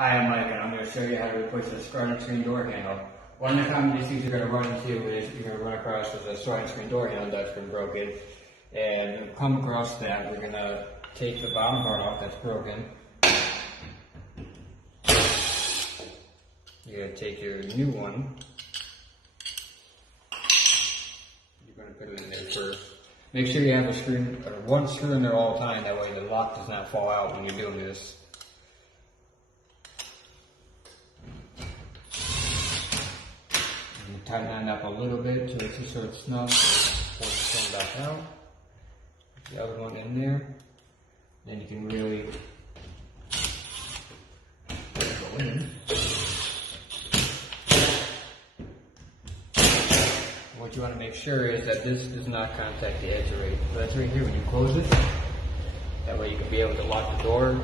Hi, I'm Mike, and I'm going to show you how to replace a sliding screen door handle. One of the common issues you're going to run into is you're going to run across with a sliding screen door handle that's been broken. And when you come across that, we're going to take the bottom part off that's broken. You're going to take your new one. You're going to put it in there first. Make sure you have a screw, or one screw in there all the time, that way the lock does not fall out when you're doing this. Tighten that up a little bit to make sure it's snug. Pull this one back out. Put the other one in there. Then you can really go in. What you want to make sure is that this does not contact the edge right. So that's right here when you close it. That way you can be able to lock the door